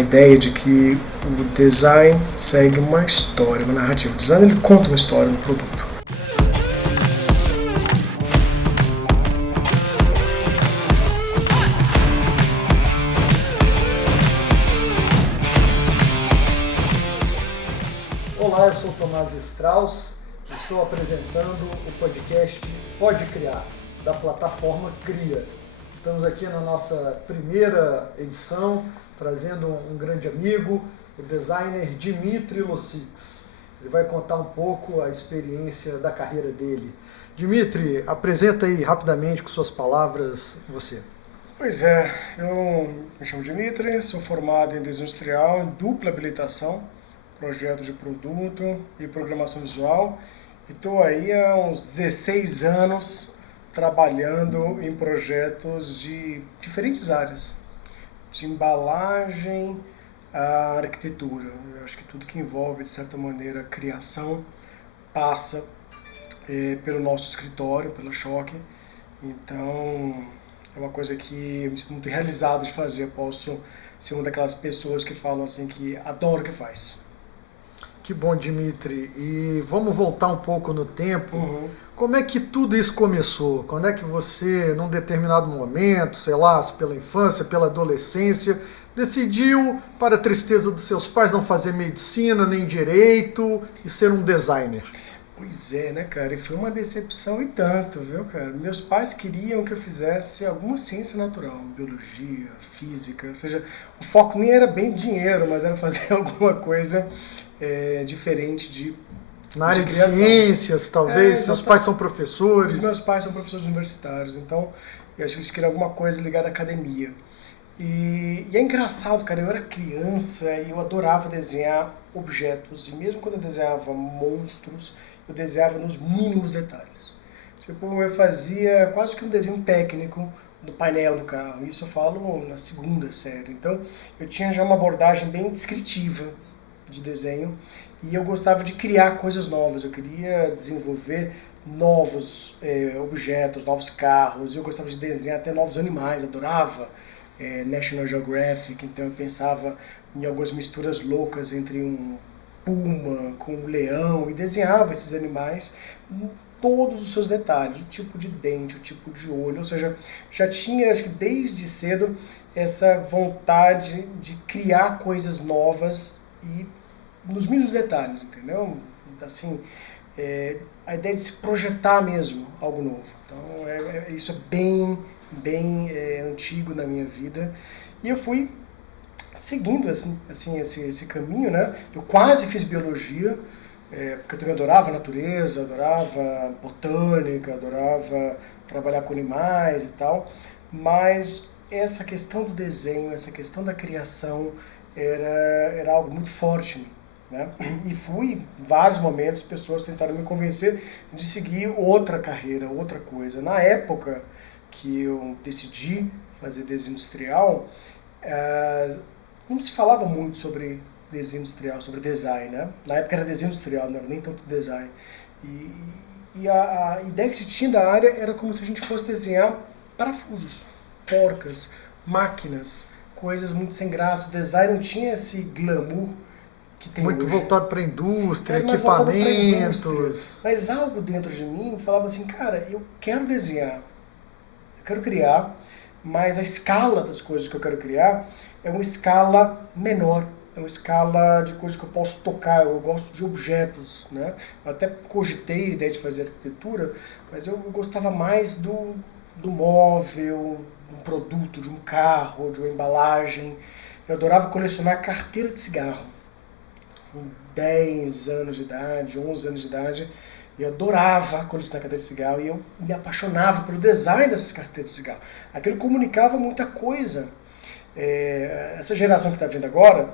uma ideia de que o design segue uma história, uma narrativa. O design ele conta uma história no produto. Olá, eu sou o Tomás Strauss, estou apresentando o podcast Pode Criar, da plataforma Cria. Estamos aqui na nossa primeira edição, trazendo um grande amigo, o designer Dmitry Losics. Ele vai contar um pouco a experiência da carreira dele. Dmitry, apresenta aí rapidamente com suas palavras você. Pois é, eu me chamo Dmitry, sou formado em desenho industrial, em dupla habilitação, projeto de produto e programação visual, e estou aí há uns 16 anos trabalhando em projetos de diferentes áreas, de embalagem à arquitetura. Eu acho que tudo que envolve, de certa maneira, a criação passa pelo nosso escritório, pela Choque. Então, é uma coisa que eu me sinto muito realizado de fazer. Eu posso ser uma daquelas pessoas que falam assim que adora o que faz. Que bom, Dmitry. E vamos voltar um pouco no tempo. Como é que tudo isso começou? Quando é que você, num determinado momento, sei lá, pela infância, pela adolescência, decidiu, para a tristeza dos seus pais, não fazer medicina nem direito e ser um designer? Pois é, né, cara? E foi uma decepção e tanto, viu, cara? Meus pais queriam que eu fizesse alguma ciência natural, biologia, física, ou seja, o foco nem era bem dinheiro, mas era fazer alguma coisa diferente de na área de criação. Ciências, talvez? Seus pais são professores? Os meus pais são professores universitários, então eu acho que eles queriam alguma coisa ligada à academia. E é engraçado, cara, eu era criança e eu adorava desenhar objetos, e mesmo quando eu desenhava monstros, eu desenhava nos mínimos detalhes. Tipo, eu fazia quase que um desenho técnico do painel do carro, isso eu falo na segunda série. Então, eu tinha já uma abordagem bem descritiva de desenho, e eu gostava de criar coisas novas, eu queria desenvolver novos objetos, novos carros, eu gostava de desenhar até novos animais, eu adorava National Geographic, então eu pensava em algumas misturas loucas entre um puma com um leão, e desenhava esses animais em todos os seus detalhes, o tipo de dente, o tipo de olho, ou seja, já tinha, acho que desde cedo, essa vontade de criar coisas novas e nos mínimos detalhes, entendeu? Assim, a ideia de se projetar mesmo algo novo. Então, isso é bem antigo na minha vida. E eu fui seguindo assim, esse caminho, né? Eu quase fiz biologia, porque eu também adorava natureza, adorava botânica, adorava trabalhar com animais e tal. Mas essa questão do desenho, essa questão da criação era algo muito forte em mim. Né? E fui, em vários momentos, pessoas tentaram me convencer de seguir outra carreira, outra coisa. Na época que eu decidi fazer desenho industrial, não se falava muito sobre desenho industrial, sobre design. Né? Na época era desenho industrial, não era nem tanto design. E a ideia que se tinha da área era como se a gente fosse desenhar parafusos, porcas, máquinas, coisas muito sem graça. O design não tinha esse glamour que tem muito hoje. Voltado para a indústria, equipamentos. Mas algo dentro de mim falava assim, cara, eu quero desenhar, eu quero criar, mas a escala das coisas que eu quero criar é uma escala menor, é uma escala de coisas que eu posso tocar. Eu gosto de objetos, né? Eu até cogitei a ideia de fazer arquitetura, mas eu gostava mais do móvel, de um produto, de um carro, de uma embalagem. Eu adorava colecionar carteira de cigarro. Com 10 anos de idade, 11 anos de idade, eu adorava colecionar carteira de cigarro, e eu me apaixonava pelo design dessas carteiras de cigarro. Aquilo comunicava muita coisa. Essa geração que está vindo agora,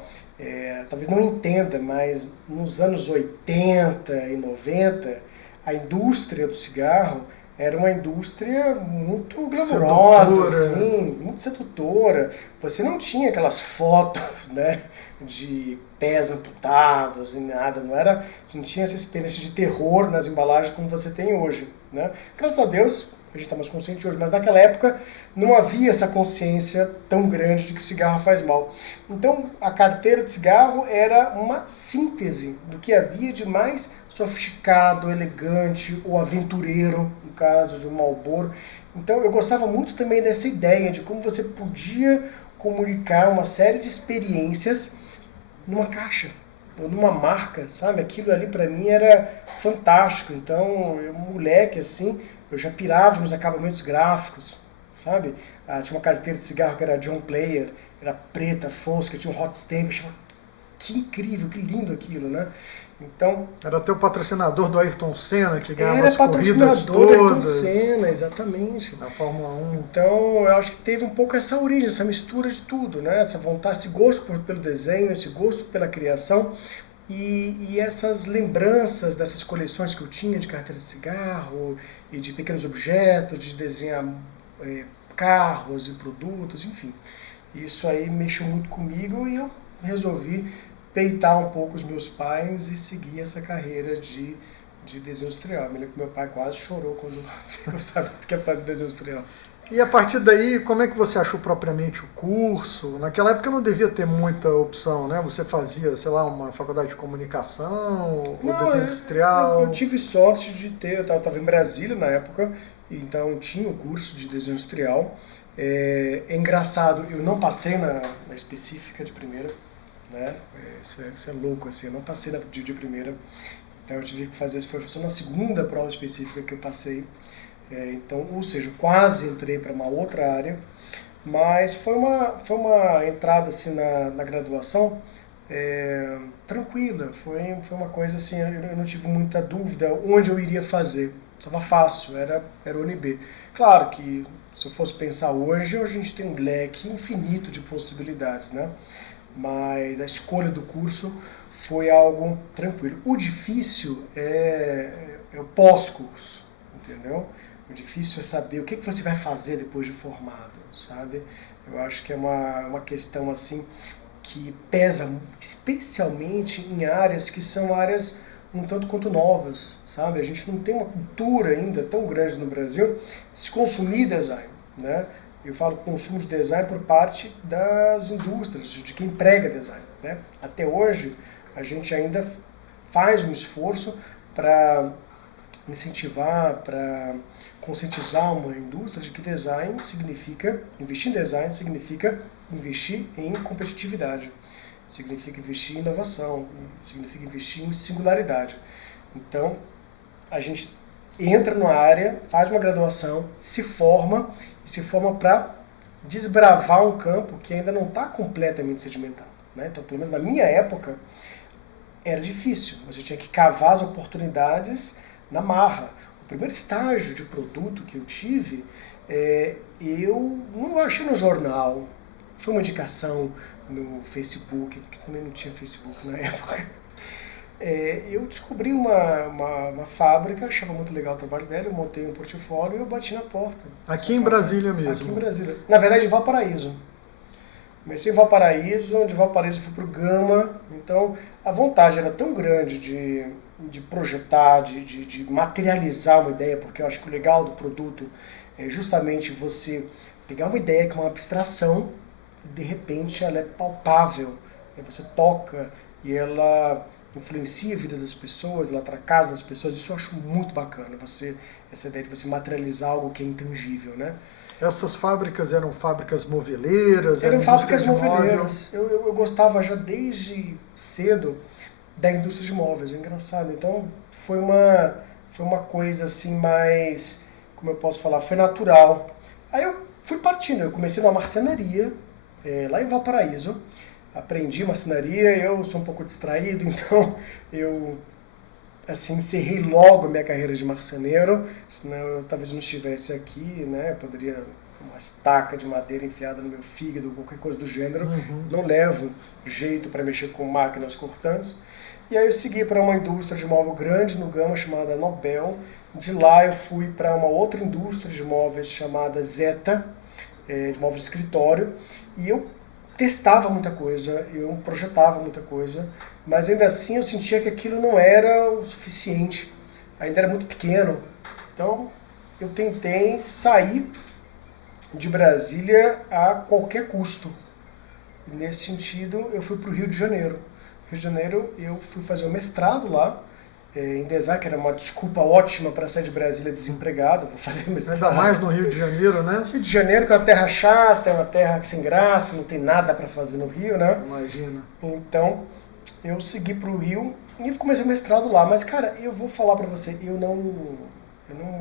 talvez não entenda, mas nos anos 80 e 90, a indústria do cigarro era uma indústria muito glamourosa, assim, muito sedutora. Você não tinha aquelas fotos, né, de pés amputados e nada, você não tinha essa experiência de terror nas embalagens como você tem hoje, né? Graças a Deus, a gente está mais consciente hoje, mas naquela época não havia essa consciência tão grande de que o cigarro faz mal. Então a carteira de cigarro era uma síntese do que havia de mais sofisticado, elegante ou aventureiro, no caso de um Marlboro. Então eu gostava muito também dessa ideia de como você podia comunicar uma série de experiências numa caixa ou numa marca, sabe? Aquilo ali para mim era fantástico. Então, eu, moleque assim, eu já pirava nos acabamentos gráficos, sabe? Tinha uma carteira de cigarro que era John Player, era preta, fosca, tinha um hot stamp, que incrível, que lindo aquilo, né? Então, era teu patrocinador do Ayrton Senna, que ganhava era as corridas patrocinador do Ayrton todas. Senna, exatamente. Na Fórmula 1. Então, eu acho que teve um pouco essa origem, essa mistura de tudo, né? Essa vontade, esse gosto pelo desenho, esse gosto pela criação e essas lembranças dessas coleções que eu tinha de carteira de cigarro e de pequenos objetos, de desenhar carros e produtos, enfim. Isso aí mexeu muito comigo e eu resolvi peitar um pouco os meus pais e seguir essa carreira de desenho industrial. Eu me lembro que meu pai quase chorou quando ficou sabendo que ia fazer desenho industrial. E a partir daí, como é que você achou propriamente o curso? Naquela época não devia ter muita opção, né? Você fazia, sei lá, uma faculdade de comunicação, ou desenho industrial? Eu tive sorte de ter, eu estava em Brasília na época, então tinha um curso de desenho industrial. É engraçado, eu não passei na específica de primeira, né? Isso é louco, assim, eu não passei de primeira. Então eu tive que fazer, foi só na segunda prova específica que eu passei. Então, ou seja, quase entrei para uma outra área, mas foi uma entrada assim na graduação tranquila, foi uma coisa assim, eu não tive muita dúvida onde eu iria fazer, estava fácil, era o UNB. Claro que se eu fosse pensar hoje, a gente tem um leque infinito de possibilidades, né? Mas a escolha do curso foi algo tranquilo. O difícil é o pós-curso, entendeu? O difícil é saber o que você vai fazer depois de formado, sabe? Eu acho que é uma questão assim que pesa especialmente em áreas que são áreas um tanto quanto novas, sabe? A gente não tem uma cultura ainda tão grande no Brasil de se consumir design, né? Eu falo consumo de design por parte das indústrias, de quem emprega design, né? Até hoje, a gente ainda faz um esforço para incentivar, para conscientizar uma indústria de que design significa, investir em design significa investir em competitividade, significa investir em inovação, significa investir em singularidade. Então, a gente entra numa área, faz uma graduação, se forma para desbravar um campo que ainda não está completamente sedimentado, né? Então, pelo menos na minha época, era difícil. Você tinha que cavar as oportunidades na marra. O primeiro estágio de produto que eu tive, eu não achei no jornal. Foi uma indicação no Facebook, porque também não tinha Facebook na época. Eu descobri uma fábrica, achava muito legal o trabalho dela, eu montei um portfólio e eu bati na porta. Aqui em Brasília mesmo? Aqui em Brasília. Na verdade, em Valparaíso. Comecei em Valparaíso, de Valparaíso fui para o Gama, então a vontade era tão grande de projetar, de materializar uma ideia, porque eu acho que o legal do produto é justamente você pegar uma ideia que é uma abstração e de repente ela é palpável, aí você toca e ela influencia a vida das pessoas, ela traz a casa das pessoas, isso eu acho muito bacana, essa ideia de você materializar algo que é intangível, né? Essas fábricas eram fábricas moveleiras? Eram fábricas moveleiras. Eu gostava já desde cedo da indústria de móveis, é engraçado. Então foi uma coisa assim mais, como eu posso falar, foi natural. Aí eu fui partindo, eu comecei numa marcenaria, lá em Valparaíso, aprendi marcenaria, eu sou um pouco distraído, então eu assim, encerrei logo a minha carreira de marceneiro, senão eu talvez não estivesse aqui, né? Eu poderia uma estaca de madeira enfiada no meu fígado, qualquer coisa do gênero. Não levo jeito para mexer com máquinas cortantes. E aí eu segui para uma indústria de móvel grande no Gama chamada Nobel. De lá eu fui para uma outra indústria de móveis chamada Zeta, de móveis de escritório. E eu testava muita coisa, eu projetava muita coisa, mas ainda assim eu sentia que aquilo não era o suficiente. Ainda era muito pequeno. Então eu tentei sair de Brasília a qualquer custo. E nesse sentido, eu fui para o Rio de Janeiro. Rio de Janeiro, eu fui fazer um mestrado lá, em design, que era uma desculpa ótima para sair de Brasília desempregado, vou fazer mestrado. Ainda mais no Rio de Janeiro, né? Rio de Janeiro, que é uma terra chata, é uma terra sem graça, não tem nada para fazer no Rio, né? Imagina. Então, eu segui para o Rio e comecei o mestrado lá. Mas, cara, eu vou falar para você, eu não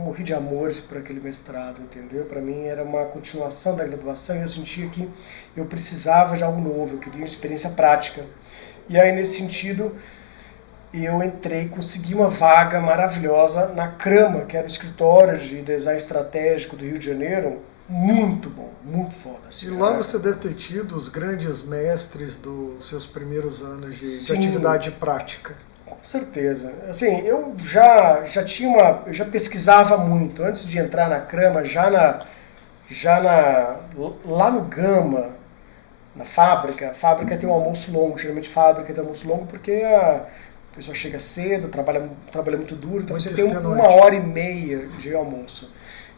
morri de amores por aquele mestrado, entendeu? Para mim era uma continuação da graduação e eu sentia que eu precisava de algo novo, eu queria uma experiência prática. E aí, nesse sentido, eu entrei, consegui uma vaga maravilhosa na Crama, que era o escritório de design estratégico do Rio de Janeiro. Muito bom, muito foda. Assim, e lá você deve ter tido os grandes mestres dos seus primeiros anos de atividade prática. Com certeza. Assim, eu já pesquisava muito. Antes de entrar na Crama, lá no Gama, na fábrica. A fábrica tem um almoço longo, geralmente fábrica tem almoço longo porque a pessoa chega cedo, trabalha muito duro, então você tem 1h30 de almoço.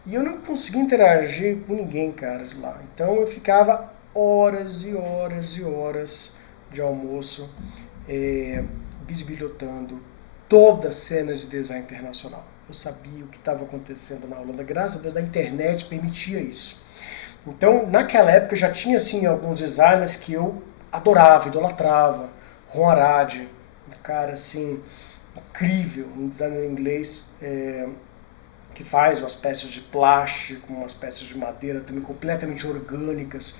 E eu não conseguia interagir com ninguém, cara, de lá. Então eu ficava horas e horas e horas de almoço bisbilhotando toda a cena de design internacional. Eu sabia o que estava acontecendo na Holanda. Graças a Deus, a internet permitia isso. Então, naquela época, já tinha assim, alguns designers que eu adorava, idolatrava. Ron Arad, um cara assim, incrível, um designer inglês que faz umas peças de plástico, umas peças de madeira também completamente orgânicas.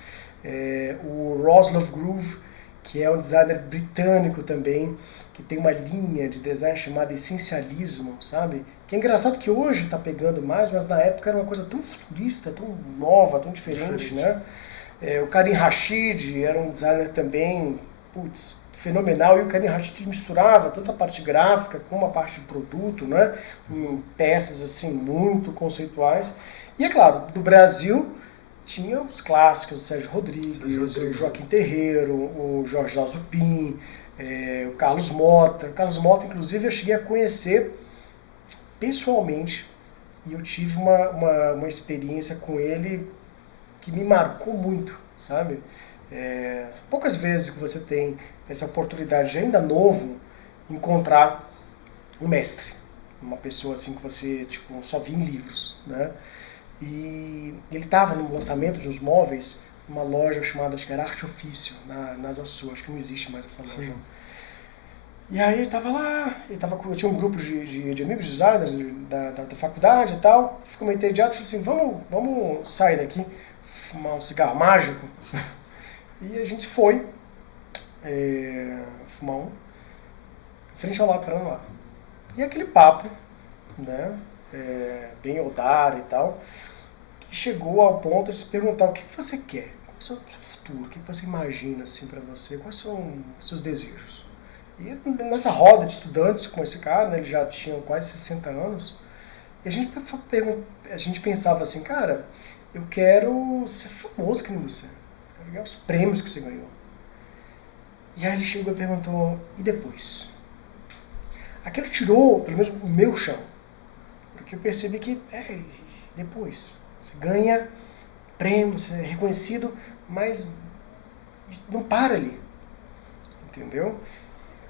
O Roslove Groove, que é um designer britânico também, que tem uma linha de design chamada essencialismo, sabe? Que é engraçado que hoje está pegando mais, mas na época era uma coisa tão futurista, tão nova, tão diferente, né? O Karim Rashid era um designer também, fenomenal, e o Karim Rashid misturava tanto a parte gráfica como a parte de produto, né? Em peças assim muito conceituais. E é claro, do Brasil tinha os clássicos, o Sérgio Rodrigues, o Joaquim Terreiro, o Jorge Zalzupin, o Carlos Mota. O Carlos Mota, inclusive, eu cheguei a conhecer pessoalmente e eu tive uma experiência com ele que me marcou muito, sabe? São poucas vezes que você tem essa oportunidade de ainda novo encontrar um mestre, uma pessoa assim que você só via em livros, né? E ele estava no lançamento de uns móveis, numa loja chamada, acho que era Arte Ofício, na Asa Sul, acho que não existe mais essa loja. Sim. E aí ele estava lá, eu tinha um grupo de amigos designers da faculdade e tal, fico meio entediado, falei assim, vamos sair daqui, fumar um cigarro mágico. E a gente foi fumar um, frente ao Lago Paranoá. E aquele papo, né, bem odara e tal, que chegou ao ponto de se perguntar o que você quer, qual é o seu futuro, o que você imagina assim para você, quais são os seus desejos. E nessa roda de estudantes com esse cara, né, eles já tinham quase 60 anos, e a gente pensava assim, cara, eu quero ser famoso que nem você, quero ganhar os prêmios que você ganhou. E aí ele chegou e perguntou, e depois? Aquilo tirou, pelo menos, o meu chão. Porque eu percebi que, depois, você ganha prêmio, você é reconhecido, mas não para ali. Entendeu?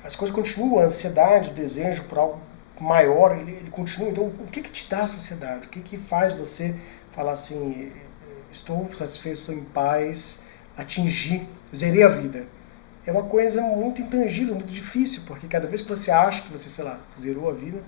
As coisas continuam, a ansiedade, o desejo por algo maior, ele continua. Então, o que te dá essa ansiedade? O que faz você falar assim, estou satisfeito, estou em paz, zerei a vida? É uma coisa muito intangível, muito difícil, porque cada vez que você acha que você, sei lá, zerou a vida,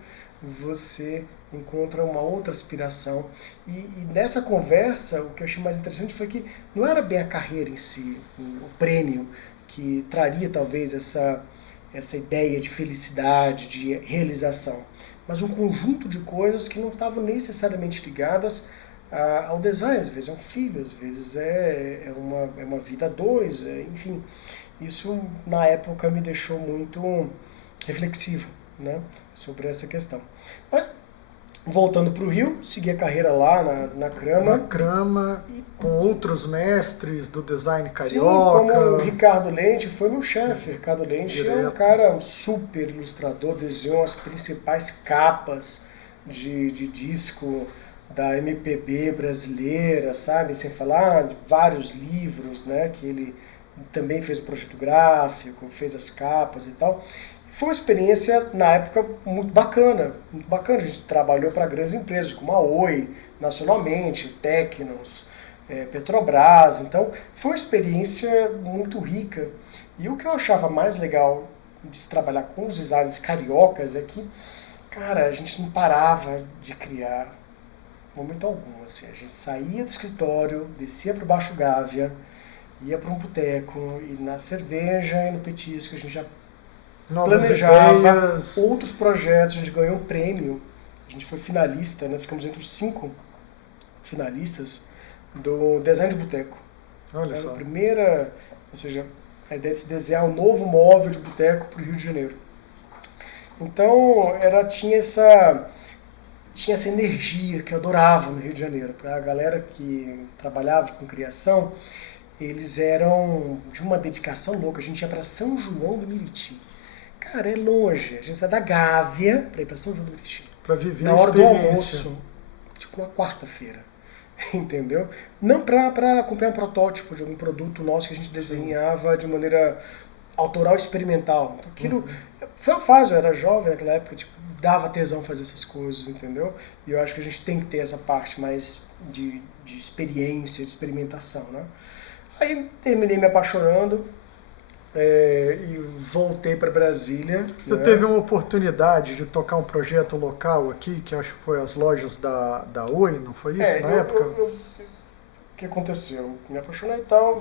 você encontra uma outra aspiração. E nessa conversa, o que eu achei mais interessante foi que não era bem a carreira em si, o prêmio, que traria talvez essa ideia de felicidade, de realização, mas um conjunto de coisas que não estavam necessariamente ligadas ao design. Às vezes é um filho, às vezes é uma vida a dois, enfim. Isso, na época, me deixou muito reflexivo, né, sobre essa questão. Mas, voltando para o Rio, segui a carreira lá na Crama. Na Crama, com outros mestres do design carioca. Sim, como o Ricardo Lente, foi meu chefe. Ricardo Lente é um cara, um super ilustrador, desenhou as principais capas de disco da MPB brasileira, sabe? Sem falar de vários livros, né? Que ele também fez o projeto gráfico, fez as capas e tal. Foi uma experiência, na época, muito bacana. Muito bacana. A gente trabalhou para grandes empresas, como a Oi, nacionalmente, Tecnos, Petrobras. Então, foi uma experiência muito rica. E o que eu achava mais legal de se trabalhar com os designers cariocas é que, cara, a gente não parava de criar momento algum. Assim, a gente saía do escritório, descia para o Baixo Gávea, ia para um boteco, e na cerveja e no petisco a gente já Novas planejava ideias. outros projetos. A gente ganhou um prêmio, a gente foi finalista, né? Ficamos entre os 5 finalistas do Design de Boteco. Olha Era só. a primeira, ou seja, a ideia de se desenhar um novo móvel de boteco para o Rio de Janeiro. Então, tinha essa energia que eu adorava no Rio de Janeiro. Para a galera que trabalhava com criação, eles eram de uma dedicação louca. A gente ia para São João do Meriti. Cara, é longe. A gente sai da Gávea para ir para São João do Meriti. Para viver Na a hora do experiência. almoço, tipo uma quarta-feira. Entendeu? Não para acompanhar um protótipo de algum produto nosso que a gente desenhava de maneira autoral, experimental. Então, aquilo foi uma fase, eu era jovem naquela época, tipo, dava tesão fazer essas coisas, entendeu? E eu acho que a gente tem que ter essa parte mais de experiência, de experimentação, né? Aí terminei me apaixonando e voltei para Brasília. Você né? teve uma oportunidade de tocar um projeto local aqui, que acho que foi as lojas da Oi, não foi isso na época? O que aconteceu? Me apaixonei e tal,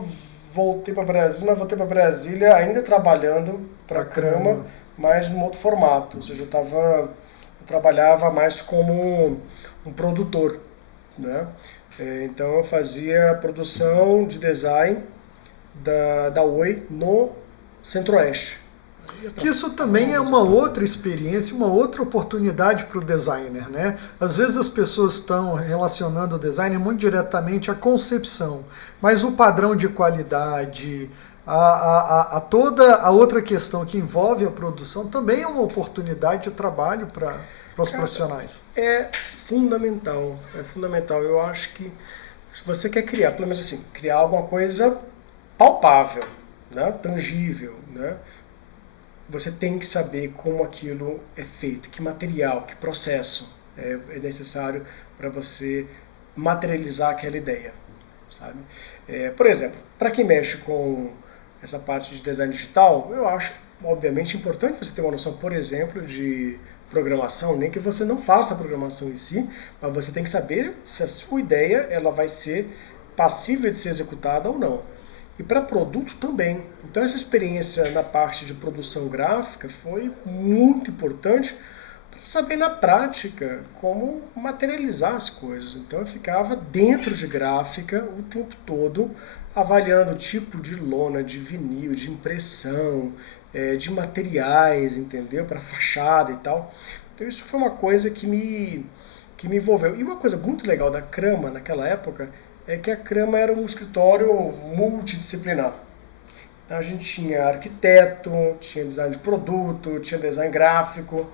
voltei para Brasília, mas voltei para Brasília ainda trabalhando para a Crama, mas num outro formato. Ou seja, eu trabalhava mais como um produtor, né? Então eu fazia produção de design da Oi no Centro-Oeste. Que isso também é uma outra experiência, uma outra oportunidade para o designer, né? Às vezes as pessoas estão relacionando o design muito diretamente à concepção, mas o padrão de qualidade, a toda a outra questão que envolve a produção também é uma oportunidade de trabalho para os profissionais. É fundamental, é fundamental. Eu acho que se você quer criar, pelo menos assim, criar alguma coisa palpável, né? Tangível, né? Você tem que saber como aquilo é feito, que material, que processo é necessário para você materializar aquela ideia, sabe? Por exemplo, para quem mexe com essa parte de design digital, eu acho, obviamente, importante você ter uma noção, por exemplo, de programação, nem que você não faça a programação em si, mas você tem que saber se a sua ideia ela vai ser passível de ser executada ou não. E para produto também. Então essa experiência na parte de produção gráfica foi muito importante para saber na prática como materializar as coisas. Então eu ficava dentro de gráfica o tempo todo, avaliando o tipo de lona, de vinil, de impressão, de materiais, entendeu? Para fachada e tal. Então isso foi uma coisa que me envolveu. E uma coisa muito legal da Crama naquela época é que a Crama era um escritório multidisciplinar. Então, a gente tinha arquiteto, tinha design de produto, tinha design gráfico.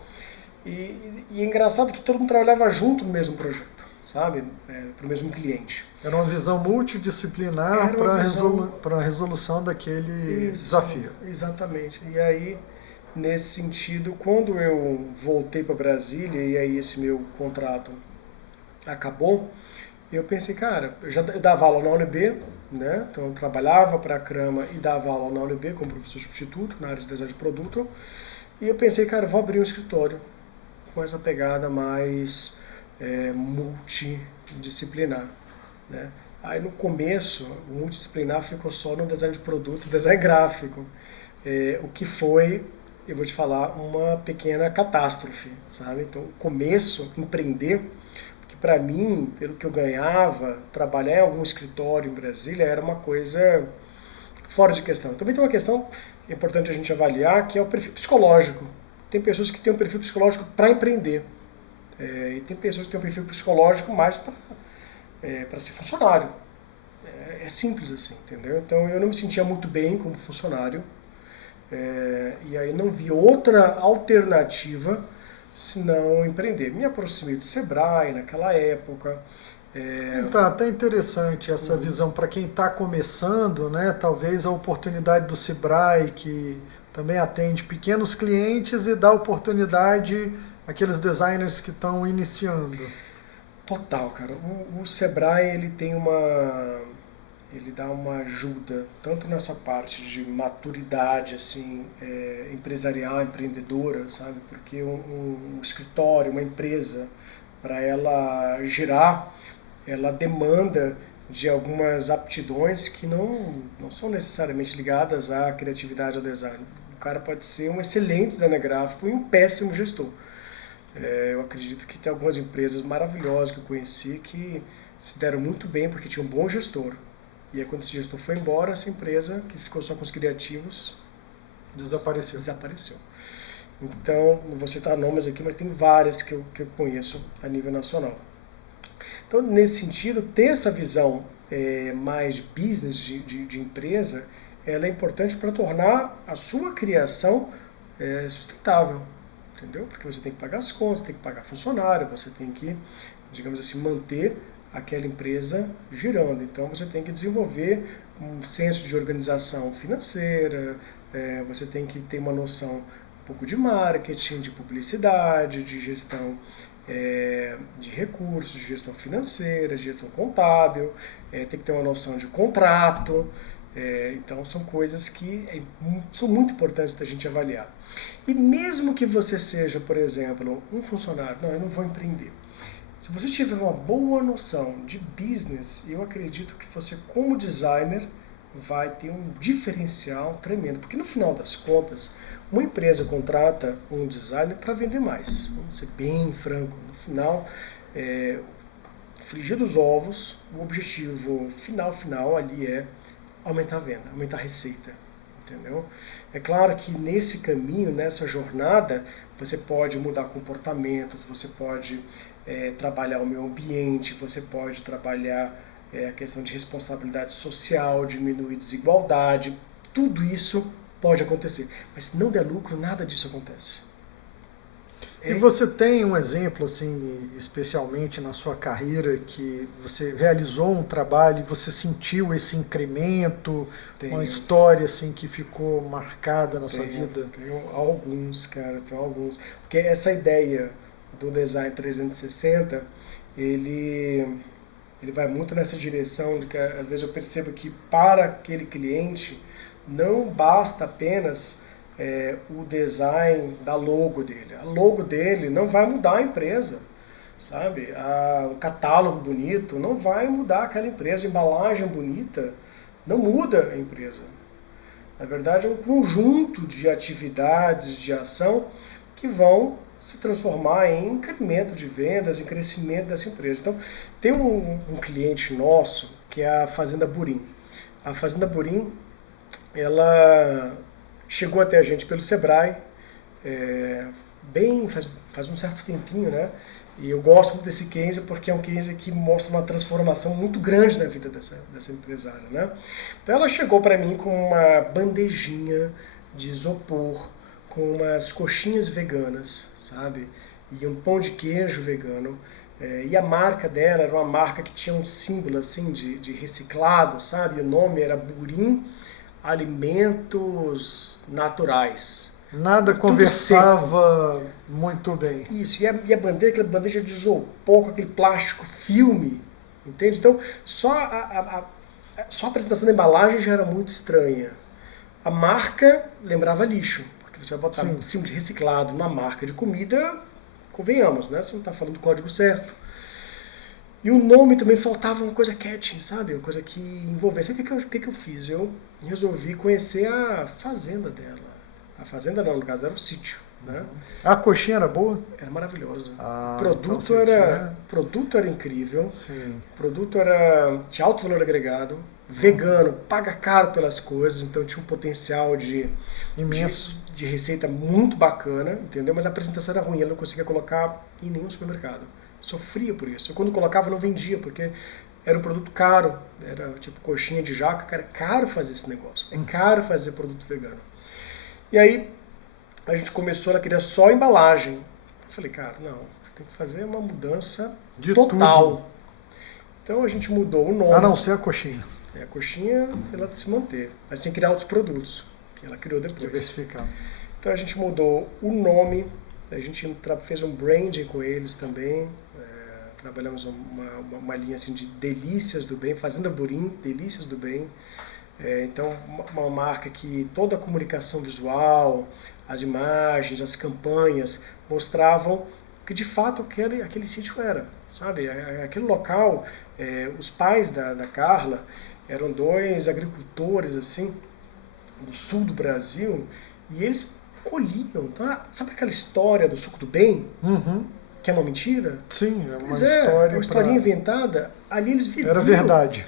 E é engraçado que todo mundo trabalhava junto no mesmo projeto, sabe? Para o mesmo cliente. Era uma visão multidisciplinar para a resolução daquele desafio. Exatamente. E aí, nesse sentido, quando eu voltei para Brasília e aí esse meu contrato acabou, eu pensei, cara, eu dava aula na UNB, né? Então eu trabalhava para a Crama e dava aula na UNB como professor substituto na área de design de produto. E eu pensei, cara, eu vou abrir um escritório com essa pegada mais multidisciplinar, né? Aí no começo, o multidisciplinar ficou só no design de produto, design gráfico, o que foi, eu vou te falar, uma pequena catástrofe, sabe? Então, o começo, empreender, porque para mim, pelo que eu ganhava, trabalhar em algum escritório em Brasília era uma coisa fora de questão. Também tem uma questão importante a gente avaliar, que é o perfil psicológico. Tem pessoas que têm um perfil psicológico para empreender, e tem pessoas que têm um perfil psicológico mais para ser funcionário. É simples assim, entendeu? Então eu não me sentia muito bem como funcionário, e aí não vi outra alternativa se não empreender. Me aproximei do Sebrae naquela época. Então, até interessante essa visão para quem está começando, né? Talvez a oportunidade do Sebrae, que também atende pequenos clientes e dá oportunidade àqueles designers que estão iniciando. Total, cara. O Sebrae, ele dá uma ajuda, tanto nessa parte de maturidade, assim, empresarial, empreendedora, sabe? Porque um escritório, uma empresa, para ela girar, ela demanda de algumas aptidões que não são necessariamente ligadas à criatividade ou ao design. O cara pode ser um excelente designer gráfico e um péssimo gestor. Eu acredito que tem algumas empresas maravilhosas que eu conheci que se deram muito bem porque tinham um bom gestor. E aí quando esse gestor foi embora, essa empresa, que ficou só com os criativos, desapareceu. Então, não vou citar nomes aqui, mas tem várias que eu conheço a nível nacional. Então, nesse sentido, ter essa visão mais de business, de empresa, ela é importante para tornar a sua criação sustentável, entendeu? Porque você tem que pagar as contas, tem que pagar funcionário, você tem que, digamos assim, manter aquela empresa girando. Então, você tem que desenvolver um senso de organização financeira, você tem que ter uma noção um pouco de marketing, de publicidade, de gestão de recursos, de gestão financeira, de gestão contábil, tem que ter uma noção de contrato. Então são coisas que são muito importantes da gente avaliar. E mesmo que você seja, por exemplo, um funcionário, não, eu não vou empreender. Se você tiver uma boa noção de business, eu acredito que você, como designer, vai ter um diferencial tremendo. Porque no final das contas, uma empresa contrata um designer para vender mais. Vamos ser bem franco. No final, frigir dos ovos, o objetivo final ali é aumentar a venda, aumentar a receita. Entendeu? É claro que nesse caminho, nessa jornada, você pode mudar comportamentos, você pode trabalhar o meio ambiente, você pode trabalhar a questão de responsabilidade social, diminuir desigualdade, tudo isso pode acontecer. Mas se não der lucro, nada disso acontece. E você tem um exemplo, assim, especialmente na sua carreira, que você realizou um trabalho e você sentiu esse incremento, uma história assim que ficou marcada na sua vida? Tenho alguns, cara, tenho alguns. Porque essa ideia do design 360, ele vai muito nessa direção de que às vezes eu percebo que para aquele cliente não basta apenas o design da logo dele. A logo dele não vai mudar a empresa, sabe? O catálogo bonito não vai mudar aquela empresa. A embalagem bonita não muda a empresa. Na verdade, é um conjunto de atividades, de ação que vão se transformar em incremento de vendas, em crescimento dessa empresa. Então, tem um cliente nosso que é a Fazenda Burim. A Fazenda Burim, ela chegou até a gente pelo Sebrae, faz um certo tempinho, né? E eu gosto muito desse case porque é um case que mostra uma transformação muito grande na vida dessa empresária, né? Então ela chegou para mim com uma bandejinha de isopor, com umas coxinhas veganas, sabe? E um pão de queijo vegano. E a marca dela era uma marca que tinha um símbolo assim de reciclado, sabe? O nome era Burim Alimentos Naturais. Nada conversava muito bem. Isso, e a bandeja, aquela bandeja de isopor com aquele plástico filme, entende? Então, só a apresentação da embalagem já era muito estranha. A marca lembrava lixo, porque você vai botar em cima de reciclado uma marca de comida, convenhamos, né? Você não está falando do código certo. E o nome também faltava uma coisa catchy, sabe? Uma coisa que envolvesse. O que eu fiz? Eu resolvi conhecer a fazenda dela. A fazenda não, no caso era o sítio, né? A coxinha era boa? Era maravilhosa. Ah, o produto era incrível. Sim. O produto tinha alto valor agregado, vegano, paga caro pelas coisas, então tinha um potencial imenso de receita muito bacana, entendeu? Mas a apresentação era ruim, ela não conseguia colocar em nenhum supermercado. Sofria por isso. Eu quando colocava não vendia, porque era um produto caro, era tipo coxinha de jaca, cara, é caro fazer esse negócio, é caro fazer produto vegano. E aí a gente começou, ela queria só embalagem. Eu falei, cara, não, você tem que fazer uma mudança De total. tudo. Então a gente mudou o nome. A não ser a coxinha. A coxinha, ela se manteve, mas tem que criar outros produtos, que ela criou depois. Diversificar. Então a gente mudou o nome, a gente fez um branding com eles também, trabalhamos uma linha assim de delícias do bem, Fazenda Burim, delícias do bem. Então uma marca que toda a comunicação visual, as imagens, as campanhas mostravam que de fato aquele sítio era, sabe? Aquele local, os pais da Carla eram dois agricultores assim do sul do Brasil e eles colhiam. Então, sabe aquela história do suco do bem? Uhum. Que é uma mentira? Sim, é uma Pois história. uma historinha inventada. Ali eles viviam. Era verdade.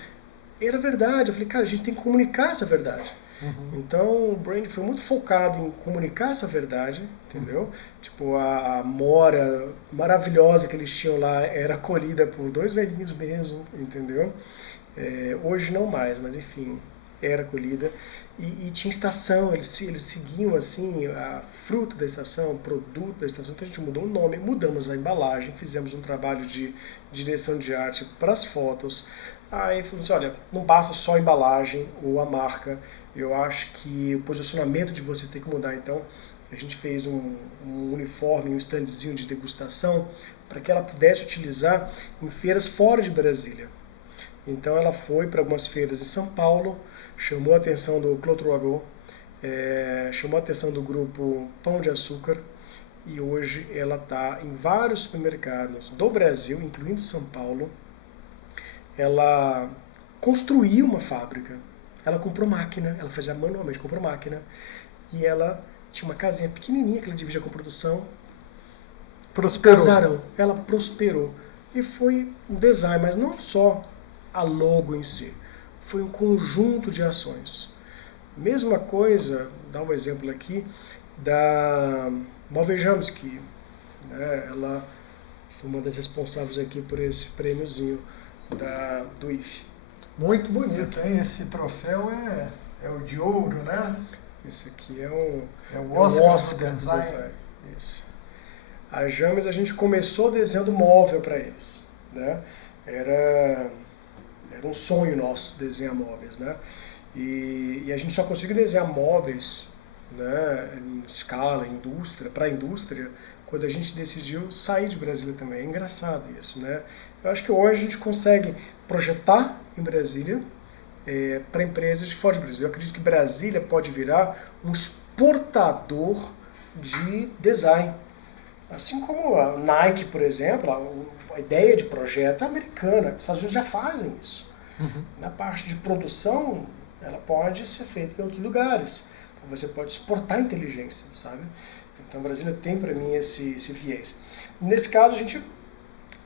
Era verdade. Eu falei, cara, a gente tem que comunicar essa verdade. Uhum. Então o brand foi muito focado em comunicar essa verdade, entendeu? Tipo, a amora maravilhosa que eles tinham lá era colhida por dois velhinhos mesmo, entendeu? Hoje não mais, mas enfim, era colhida. E tinha estação, eles seguiam assim, a fruto da estação, produto da estação, então a gente mudou o nome, mudamos a embalagem, fizemos um trabalho de direção de arte para as fotos. Aí falamos assim, olha, não basta só a embalagem ou a marca, eu acho que o posicionamento de vocês tem que mudar. Então a gente fez um uniforme, um standzinho de degustação para que ela pudesse utilizar em feiras fora de Brasília. Então ela foi para algumas feiras em São Paulo, chamou a atenção do Clotroago, chamou a atenção do grupo Pão de Açúcar e hoje ela está em vários supermercados do Brasil, incluindo São Paulo. Ela construiu uma fábrica, ela comprou máquina, ela fazia manualmente, comprou máquina e ela tinha uma casinha pequenininha que ela dividia com produção. Prosperou. Casarão, ela prosperou e foi um design, mas não só a logo em si, foi um conjunto de ações. Mesma coisa, dá um exemplo aqui, da Malvejamski, né? Ela foi uma das responsáveis aqui por esse prêmiozinho do IFE. Muito bonito, hein? Esse troféu é o de ouro, né? Esse aqui é o Oscar do do design. design. Isso. A James, a gente começou desenhando móvel para eles, né? Era um sonho nosso desenhar móveis, né? E a gente só conseguiu desenhar móveis, né, em escala, indústria, para a indústria, quando a gente decidiu sair de Brasília também. É engraçado isso, né? Eu acho que hoje a gente consegue projetar em Brasília para empresas de fora de Brasília. Eu acredito que Brasília pode virar um exportador de design. Assim como a Nike, por exemplo, a ideia de projeto é americana. Os Estados Unidos já fazem isso. Uhum. Na parte de produção, ela pode ser feita em outros lugares. Você pode exportar inteligência, sabe? Então, Brasília tem para mim esse viés. Nesse caso, a gente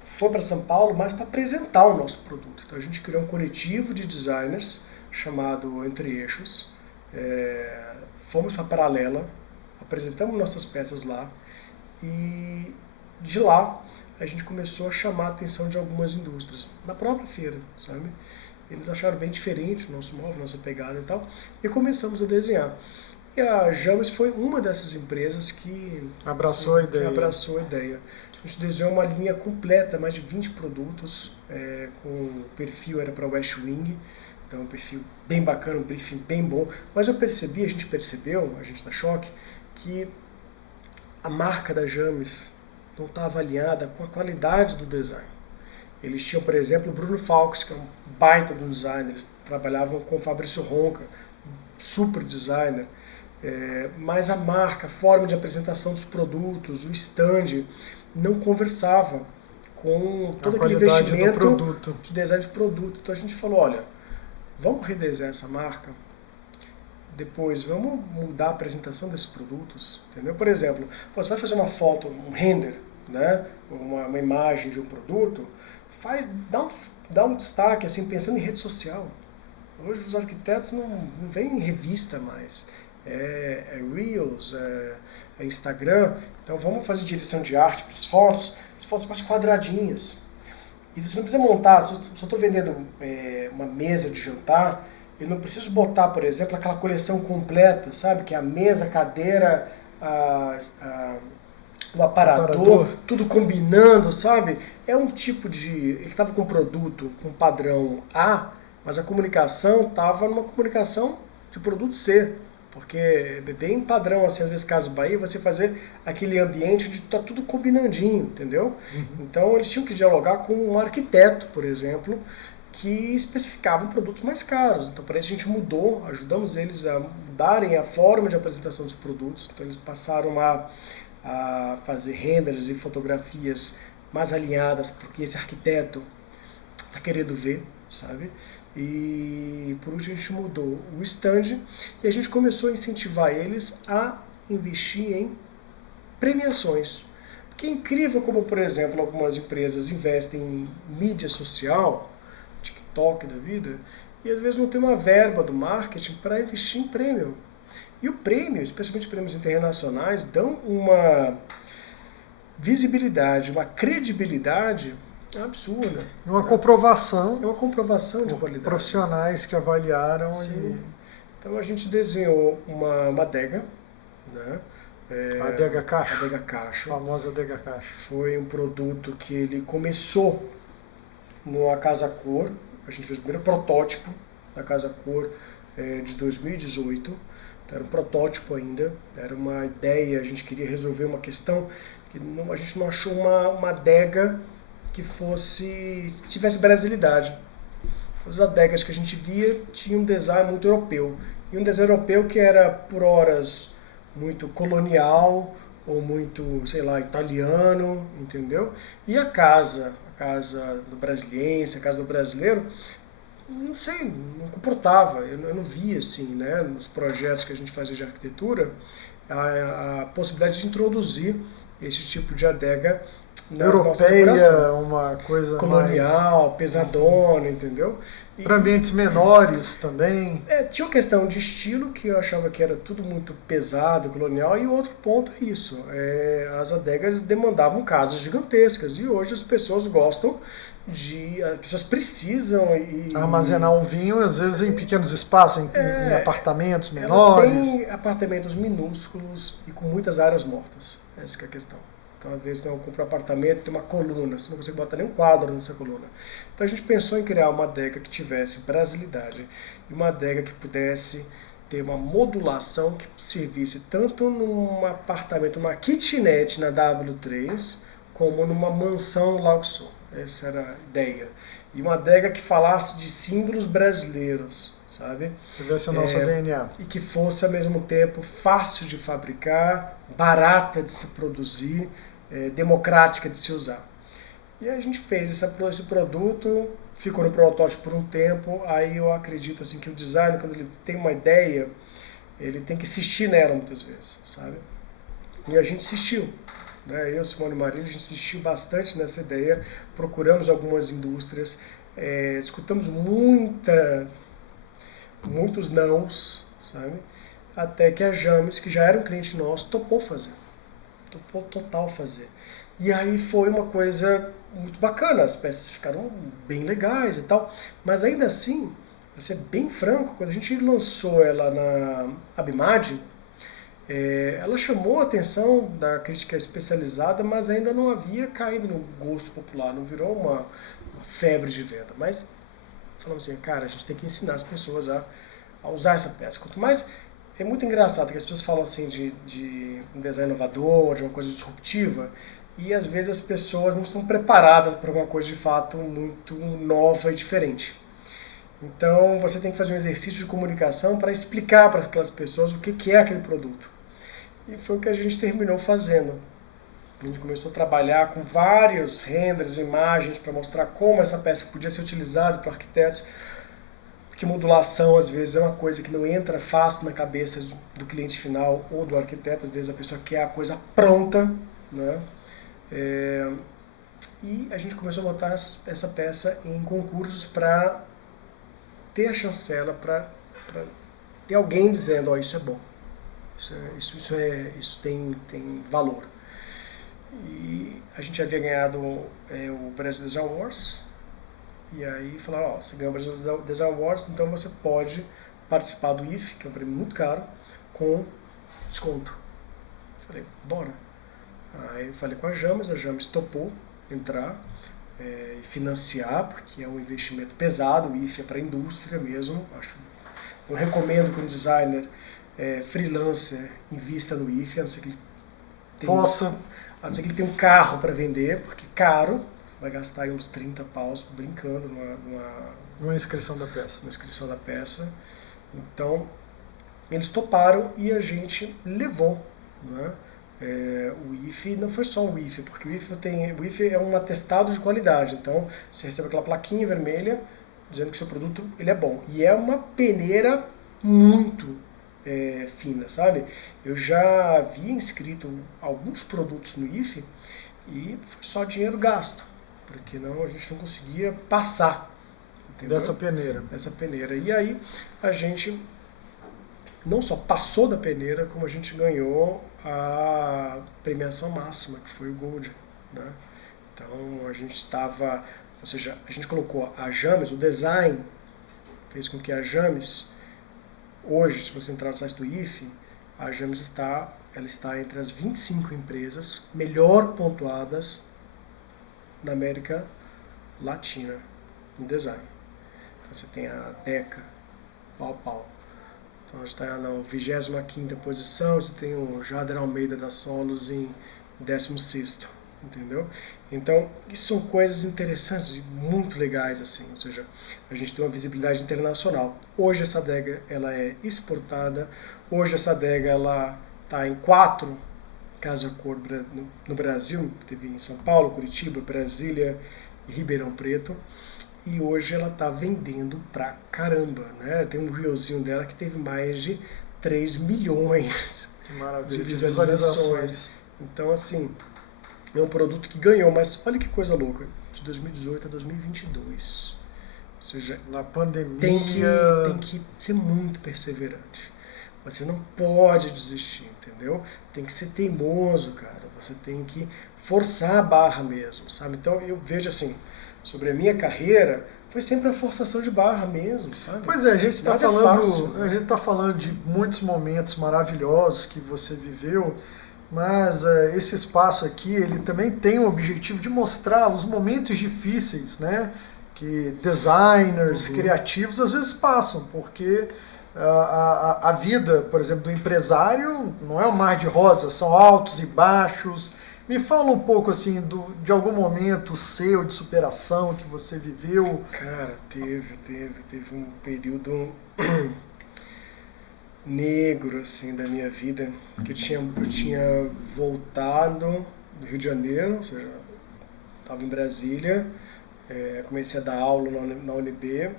foi para São Paulo mais para apresentar o nosso produto. Então, a gente criou um coletivo de designers chamado Entre Eixos. Fomos para Paralela, apresentamos nossas peças lá e de lá a gente começou a chamar a atenção de algumas indústrias, na própria feira, sabe? Eles acharam bem diferente o nosso móvel, nossa pegada e tal, e começamos a desenhar. E a James foi uma dessas empresas que abraçou a ideia. Que abraçou a ideia. A gente desenhou uma linha completa, mais de 20 produtos, com o perfil era para West Wing, então um perfil bem bacana, um briefing bem bom. Mas a gente percebeu, a gente da Choque, que a marca da James não estava alinhada com a qualidade do design. Eles tinham, por exemplo, o Bruno Falks, que é um baita do designer, eles trabalhavam com o Fabrício Ronca, super designer, mas a marca, a forma de apresentação dos produtos, o stand, não conversava com todo aquele investimento de design de produto. Então a gente falou, olha, vamos redesenhar essa marca, depois vamos mudar a apresentação desses produtos, entendeu? Por exemplo, você vai fazer uma foto, um render, né? uma imagem de um produto, dá um destaque, assim, pensando em rede social. Hoje os arquitetos não veem em revista mais, é Reels, é Instagram, então vamos fazer direção de arte para as fotos mais quadradinhas. E você não precisa montar, se eu estou vendendo uma mesa de jantar, eu não preciso botar, por exemplo, aquela coleção completa, sabe? Que é a mesa, a cadeira, o aparador, tudo combinando, sabe? É um tipo de... Ele estava com um produto com padrão A, mas a comunicação estava numa comunicação de produto C. Porque é bem padrão, assim, às vezes, Casas Bahia, você fazer aquele ambiente onde está tudo combinandinho, entendeu? Então, eles tinham que dialogar com um arquiteto, por exemplo, que especificavam produtos mais caros. Então, para isso, a gente mudou, ajudamos eles a mudarem a forma de apresentação dos produtos. Então, eles passaram a fazer renders e fotografias mais alinhadas, porque esse arquiteto está querendo ver, sabe? E por último a gente mudou o stand e a gente começou a incentivar eles a investir em premiações. Porque é incrível como, por exemplo, algumas empresas investem em mídia social, TikTok da vida, e às vezes não tem uma verba do marketing para investir em prêmio. E o prêmio, especialmente prêmios internacionais, dão uma visibilidade, uma credibilidade absurda. Uma comprovação. É uma comprovação de qualidade. Profissionais que avaliaram. Sim. Então a gente desenhou uma adega, né? A adega Cacho. A adega Cacho. A famosa adega Cacho. Foi um produto que ele começou na Casa Cor. A gente fez o primeiro protótipo da Casa Cor de 2018. Então, era um protótipo ainda, era uma ideia, a gente queria resolver uma questão que a gente não achou uma adega que tivesse brasilidade. As adegas que a gente via tinham um design muito europeu. E um design europeu que era, por horas, muito colonial ou muito, sei lá, italiano, entendeu? E a casa do brasiliense, a casa do brasileiro, não sei, não comportava. Eu não via, assim, né, nos projetos que a gente fazia de arquitetura, a possibilidade de introduzir esse tipo de adega europeia, uma coisa colonial, mais pesadona, entendeu? Para ambientes menores também. Tinha uma questão de estilo que eu achava que era tudo muito pesado, colonial, e outro ponto é isso. As adegas demandavam casas gigantescas e hoje as pessoas gostam as pessoas precisam armazenar um vinho, às vezes em pequenos espaços, em apartamentos menores. Elas têm apartamentos minúsculos e com muitas áreas mortas. Essa que é a questão. Então, às vezes, eu compro um apartamento, tem uma coluna, você não consegue botar nem um quadro nessa coluna. Então, a gente pensou em criar uma adega que tivesse brasilidade e uma adega que pudesse ter uma modulação que servisse tanto num apartamento, numa kitnet na W3, como numa mansão no Lago Sul. Essa era a ideia. E uma adega que falasse de símbolos brasileiros, sabe? Tivesse o nosso DNA. E que fosse, ao mesmo tempo, fácil de fabricar, barata de se produzir, democrática de se usar. E a gente fez esse produto, ficou no protótipo por um tempo, aí eu acredito assim, que o design, quando ele tem uma ideia, ele tem que insistir nela muitas vezes, sabe? E a gente insistiu. Eu, Simone e Marília, a gente insistiu bastante nessa ideia, procuramos algumas indústrias, escutamos muitos nãos, sabe? Até que a James, que já era um cliente nosso, topou total fazer. E aí foi uma coisa muito bacana, as peças ficaram bem legais e tal, mas ainda assim, para ser bem franco, quando a gente lançou ela na Abimad, ela chamou a atenção da crítica especializada, mas ainda não havia caído no gosto popular, não virou uma febre de venda. Mas falamos assim, cara, a gente tem que ensinar as pessoas a usar essa peça. Quanto mais, é muito engraçado que as pessoas falam assim de um design inovador, de uma coisa disruptiva, e às vezes as pessoas não estão preparadas para uma coisa de fato muito nova e diferente. Então você tem que fazer um exercício de comunicação para explicar para aquelas pessoas o que é aquele produto. E foi o que a gente terminou fazendo. A gente começou a trabalhar com vários renders, imagens, para mostrar como essa peça podia ser utilizada para arquitetos. Porque modulação, às vezes, é uma coisa que não entra fácil na cabeça do cliente final ou do arquiteto. Às vezes a pessoa quer a coisa pronta, né? E a gente começou a botar essa peça em concursos para ter a chancela, para ter alguém dizendo, isso é bom. Isso tem valor. E a gente havia ganhado o Brasil Design Awards, e aí falaram, você ganhou o Brasil Design Awards, então você pode participar do IFE, que é um prêmio muito caro, com desconto. Eu falei, bora. Aí eu falei com a James topou entrar e financiar, porque é um investimento pesado, o IFE é para a indústria mesmo. Eu recomendo que um designer freelancer invista no IFE, a não ser que ele a não ser que ele tenha um carro para vender, porque caro, vai gastar aí uns 30 paus brincando numa inscrição da peça. Uma inscrição da peça. Então, eles toparam e a gente levou, né? O IFE não foi só o IFE, porque o IFE é um atestado de qualidade, então você recebe aquela plaquinha vermelha dizendo que o seu produto ele é bom. E é uma peneira muito fina, sabe? Eu já havia inscrito alguns produtos no IFE e foi só dinheiro gasto, porque a gente não conseguia passar, entendeu? Dessa peneira. E aí a gente não só passou da peneira, como a gente ganhou a premiação máxima, que foi o Gold, né? Então a gente ou seja, a gente colocou a James, o design fez com que a James, hoje, se você entrar no site do IFE, a James está entre as 25 empresas melhor pontuadas da América Latina em design. Você tem a Deca, pau a pau. Então a gente está na 25ª posição, você tem o Jader Almeida da Solos em 16º, entendeu? Então, isso são coisas interessantes e muito legais, assim, ou seja, a gente tem uma visibilidade internacional. Hoje essa adega ela é exportada, hoje essa adega ela está em 4 casas de cor no Brasil, teve em São Paulo, Curitiba, Brasília e Ribeirão Preto. E hoje ela está vendendo pra caramba, né? Tem um reelzinho dela que teve mais de 3 milhões de visualizações. Então, assim, é um produto que ganhou, mas olha que coisa louca, de 2018 a 2022. Ou seja, na pandemia tem que ser muito perseverante. Você não pode desistir, entendeu? Tem que ser teimoso, cara. Você tem que forçar a barra mesmo, sabe? Então eu vejo assim, sobre a minha carreira, foi sempre a forçação de barra mesmo, sabe? Pois é, a gente está falando de muitos momentos maravilhosos que você viveu, mas esse espaço aqui, ele também tem o objetivo de mostrar os momentos difíceis, né? Que designers, criativos, às vezes passam, porque a vida, por exemplo, do empresário não é um mar de rosas, são altos e baixos. Me fala um pouco assim de algum momento seu de superação que você viveu. Cara, teve um período negro assim da minha vida, que eu tinha voltado do Rio de Janeiro, ou seja, estava em Brasília, comecei a dar aula na UNB.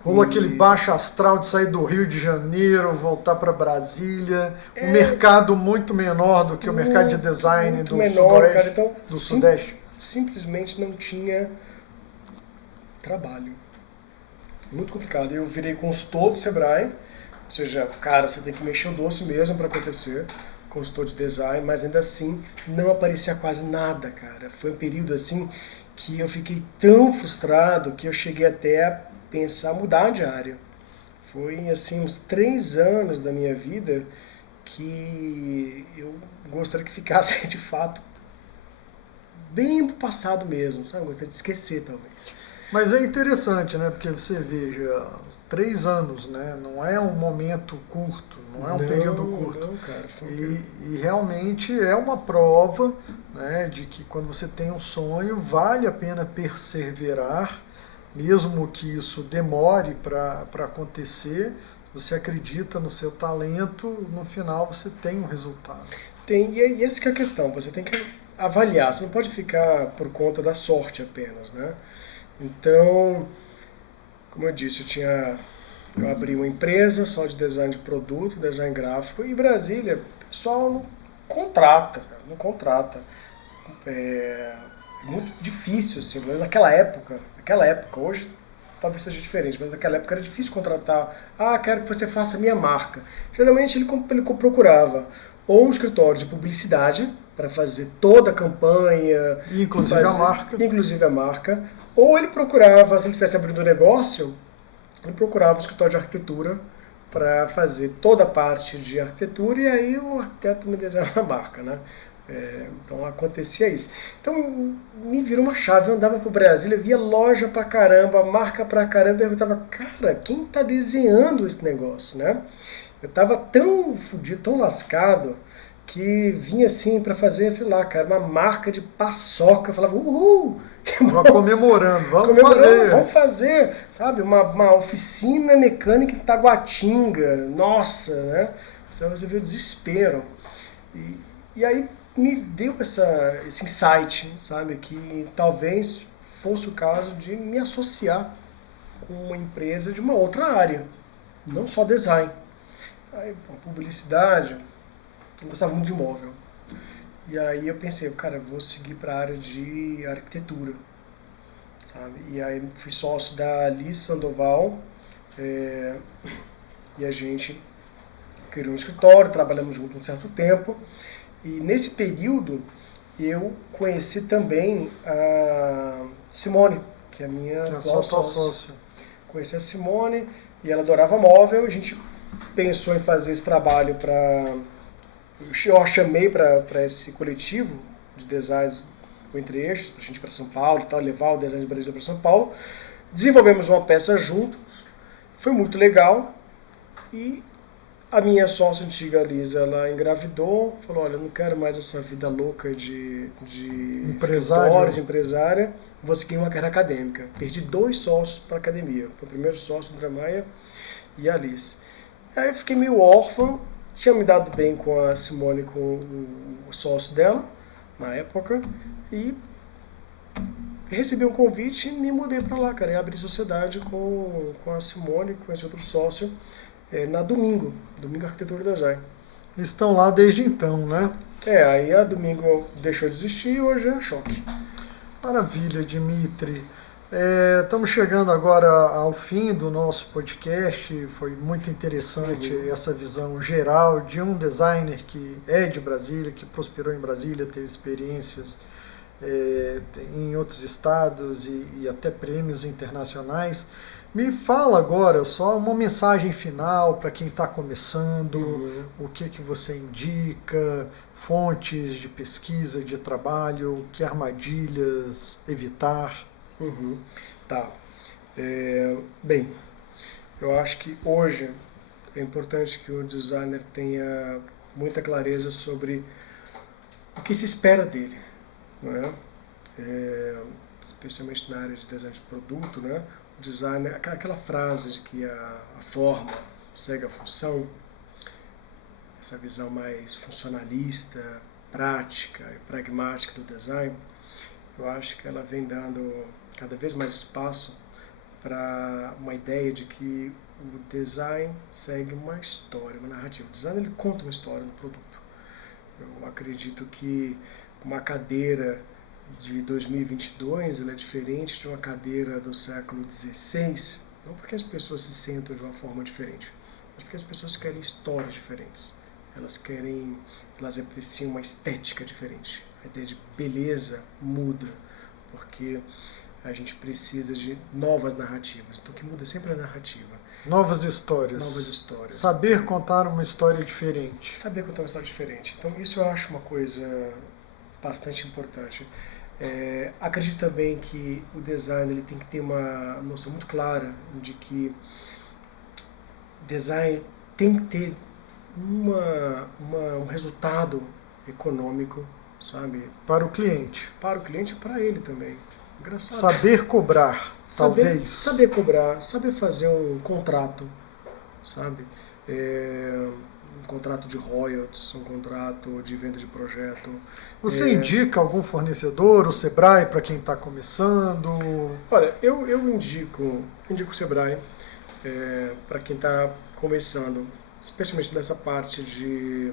Rolou aquele baixo astral de sair do Rio de Janeiro, voltar para Brasília, um mercado muito menor do que o mercado de design do Sudoeste, cara. Então, do Sudeste. Simplesmente não tinha trabalho. Muito complicado. Eu virei consultor do Sebrae, ou seja, cara, você tem que mexer o doce mesmo para acontecer, consultor de design, mas ainda assim não aparecia quase nada, cara. Foi um período assim que eu fiquei tão frustrado que eu cheguei até a pensar mudar de área. Foi assim uns 3 anos da minha vida que eu gostaria que ficasse de fato bem pro passado mesmo, sabe? Eu gostaria de esquecer talvez. Mas é interessante, né? Porque você veja, 3 anos, né? Não é um momento curto, não é um período curto. Não, cara, foi e realmente é uma prova, né, de que quando você tem um sonho, vale a pena perseverar, mesmo que isso demore para acontecer. Você acredita no seu talento, no final você tem um resultado. E essa que é a questão, você tem que avaliar, você não pode ficar por conta da sorte apenas, né? Então, como eu disse, eu abri uma empresa só de design de produto, design gráfico, e em Brasília o pessoal não contrata, cara, não contrata. É muito difícil, assim, mas naquela época, hoje talvez seja diferente, mas naquela época era difícil contratar. Quero que você faça a minha marca. Geralmente ele procurava ou um escritório de publicidade para fazer toda a campanha, inclusive a marca, ou ele procurava, se ele estivesse abrindo um negócio, ele procurava um escritório de arquitetura para fazer toda a parte de arquitetura, e aí o arquiteto me desenhava a marca, né? Então acontecia isso. Então me virou uma chave, eu andava pro Brasil, eu via loja pra caramba, marca pra caramba, e perguntava, cara, quem tá desenhando esse negócio, né? Eu tava tão fodido, tão lascado, que vinha assim pra fazer, sei lá, cara, uma marca de paçoca, eu falava, uhul! Tava comemorando, fazer. Vamos fazer, sabe? Uma oficina mecânica em Taguatinga, nossa, né? Você vê o desespero. E aí me deu esse insight, sabe? Que talvez fosse o caso de me associar com uma empresa de uma outra área, não só design. Aí, publicidade, eu gostava muito de imóvel. E aí eu pensei, cara, vou seguir para a área de arquitetura, sabe? E aí fui sócio da Liz Sandoval, e a gente criou um escritório, trabalhamos junto um certo tempo. E nesse período eu conheci também a Simone, que é a minha atual sócia. Conheci a Simone e ela adorava móvel. A gente pensou em fazer esse trabalho para... Eu a chamei para esse coletivo de designs entre eixos, para a gente ir para São Paulo e tal, levar o design de Brasília para São Paulo. Desenvolvemos uma peça juntos, foi muito legal. E a minha sócia antiga, Lisa, ela engravidou, falou, olha, eu não quero mais essa vida louca de escritório, de empresária, vou seguir uma carreira acadêmica. Perdi 2 sócios para a academia, o primeiro sócio, André Maia, e a Liz. Aí eu fiquei meio órfão, tinha me dado bem com a Simone, com o sócio dela, na época, e recebi um convite e me mudei para lá, cara, e abri sociedade com a Simone, com esse outro sócio, na Domingo Arquitetura e Design. Estão lá desde então, né? Aí a Domingo deixou de existir e hoje é a Choque. Maravilha, Dimitri. Estamos chegando agora ao fim do nosso podcast. Foi muito interessante essa visão geral de um designer que é de Brasília, que prosperou em Brasília, teve experiências em outros estados e até prêmios internacionais. Me fala agora só uma mensagem final para quem está começando, o que você indica, fontes de pesquisa, de trabalho, que armadilhas evitar. Tá. Bem, eu acho que hoje é importante que o designer tenha muita clareza sobre o que se espera dele, não é? Especialmente na área de design de produto, né? O designer, aquela frase de que a forma segue a função, essa visão mais funcionalista, prática e pragmática do design, eu acho que ela vem dando cada vez mais espaço para uma ideia de que o design segue uma história, uma narrativa. O design ele conta uma história no produto. Eu acredito que uma cadeira de 2022 ela é diferente de uma cadeira do século XVI, não porque as pessoas se sentam de uma forma diferente, mas porque as pessoas querem histórias diferentes. Elas apreciam uma estética diferente. A ideia de beleza muda, porque a gente precisa de novas narrativas. Então o que muda sempre é a narrativa. Novas histórias. Saber contar uma história diferente. Então isso eu acho uma coisa bastante importante. Acredito também que o design ele tem que ter uma noção muito clara de que design tem que ter um resultado econômico, sabe? Para o cliente. Para o cliente e para ele também. Engraçado. Saber cobrar, talvez. Saber cobrar, saber fazer um contrato, sabe? Um contrato de royalties, um contrato de venda de projeto. Você indica algum fornecedor, o Sebrae, para quem está começando? Olha, eu indico o Sebrae para quem está começando, especialmente nessa parte de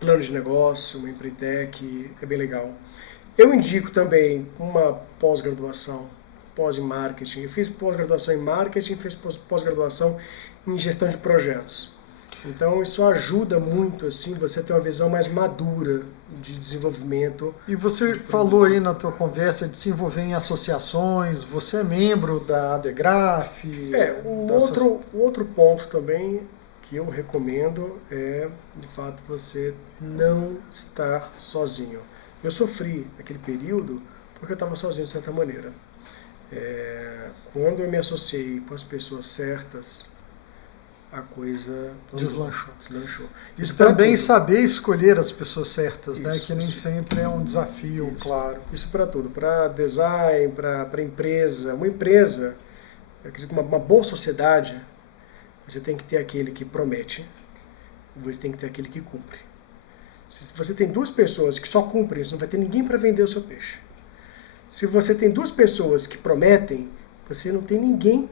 plano de negócio, uma Empretec, é bem legal. Eu indico também uma pós-graduação, pós em marketing. Eu fiz pós-graduação em marketing, fiz pós-graduação em gestão de projetos. Então isso ajuda muito assim você ter uma visão mais madura de desenvolvimento. E você falou aí na tua conversa de se envolver em associações, você é membro da ADEGRAF? O outro ponto também que eu recomendo é, de fato, você não estar sozinho. Eu sofri naquele período porque eu estava sozinho de certa maneira. Quando eu me associei com as pessoas certas, a coisa deslanchou. Isso também saber escolher as pessoas certas, isso, né? Que nem sempre é um desafio, claro. Isso para tudo, para design, para empresa. Uma empresa, eu acredito que uma boa sociedade, você tem que ter aquele que promete, você tem que ter aquele que cumpre. Se você tem duas pessoas que só cumprem, você não vai ter ninguém para vender o seu peixe. Se você tem duas pessoas que prometem, você não tem ninguém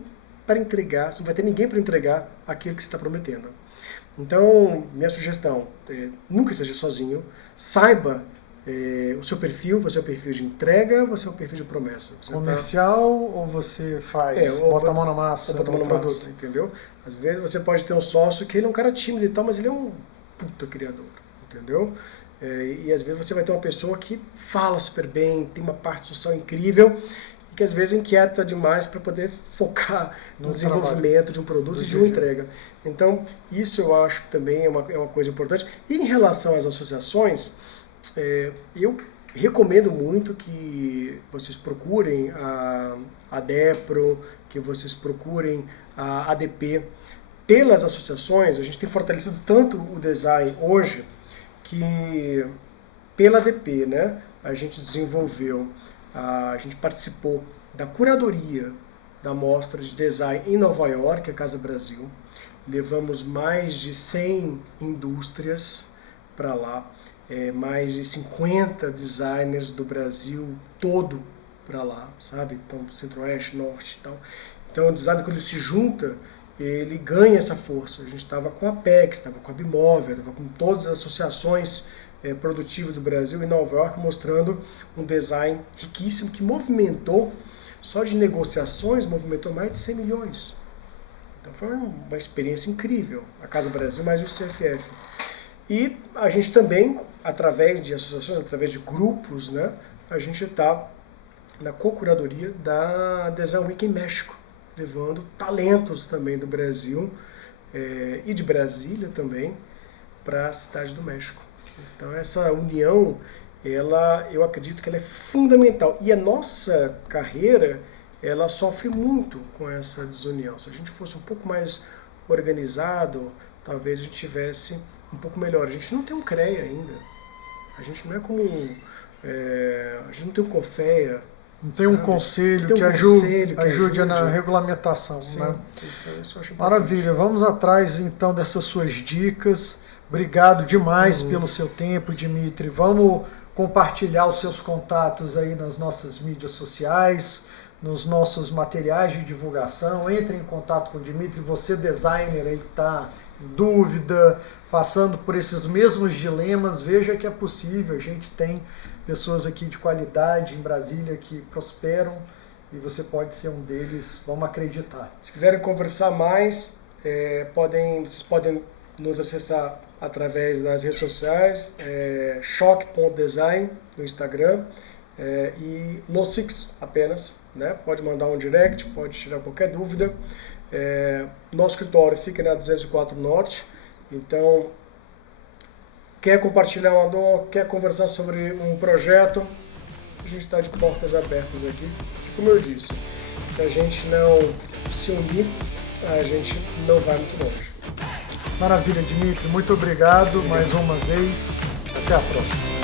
para entregar, você não vai ter ninguém para entregar aquilo que você está prometendo. Então, minha sugestão, nunca esteja sozinho, saiba o seu perfil, você é o perfil de entrega, você é o perfil de promessa. Você comercial ou você faz, bota a mão na massa, bota a mão na massa, entendeu? Às vezes você pode ter um sócio que ele é um cara tímido e tal, mas ele é um puta criador, entendeu? E às vezes você vai ter uma pessoa que fala super bem, tem uma parte social incrível, que às vezes inquieta demais para poder focar no desenvolvimento de um produto e de uma entrega. Então, isso eu acho que também é uma coisa importante. E em relação às associações, eu recomendo muito que vocês procurem a DEPRO, que vocês procurem a ADP. Pelas associações, a gente tem fortalecido tanto o design hoje, que pela ADP, né, a gente desenvolveu, a gente participou da curadoria da mostra de design em Nova York, a Casa Brasil. Levamos mais de 100 indústrias para lá, mais de 50 designers do Brasil todo para lá, sabe? Então, Centro-Oeste, Norte e tal. Então, o design, quando ele se junta, ele ganha essa força. A gente estava com a Apex, estava com a Bimóvel, estava com todas as associações produtivas do Brasil em Nova York, mostrando um design riquíssimo que movimentou, só de negociações, movimentou mais de 100 milhões. Então foi uma experiência incrível, a Casa Brasil mais o CFF. E a gente também, através de associações, através de grupos, né, a gente está na co-curadoria da Design Week em México, levando talentos também do Brasil e de Brasília também para a cidade do México. Então essa união, eu acredito que ela é fundamental. E a nossa carreira, ela sofre muito com essa desunião. Se a gente fosse um pouco mais organizado, talvez a gente tivesse um pouco melhor. A gente não tem um CREA ainda. A gente não é como... a gente não tem um CONFEA. Não tem um conselho que ajude na regulamentação. Sim, né? Então, isso eu acho maravilha. Vamos atrás então dessas suas dicas. Obrigado demais pelo seu tempo, Dmitry. Vamos compartilhar os seus contatos aí nas nossas mídias sociais, nos nossos materiais de divulgação. Entre em contato com o Dmitry, você designer aí que está em dúvida, passando por esses mesmos dilemas, veja que é possível. A gente tem pessoas aqui de qualidade em Brasília que prosperam e você pode ser um deles, vamos acreditar. Se quiserem conversar mais, vocês podem nos acessar através das redes sociais, choque.design no Instagram e Losix apenas, né? Pode mandar um direct, pode tirar qualquer dúvida. Nosso escritório fica na 204 Norte, então quer compartilhar uma dor, quer conversar sobre um projeto, a gente está de portas abertas aqui. Como eu disse, se a gente não se unir, a gente não vai muito longe. Maravilha, Dmitry. Muito obrigado mais uma vez. Até a próxima.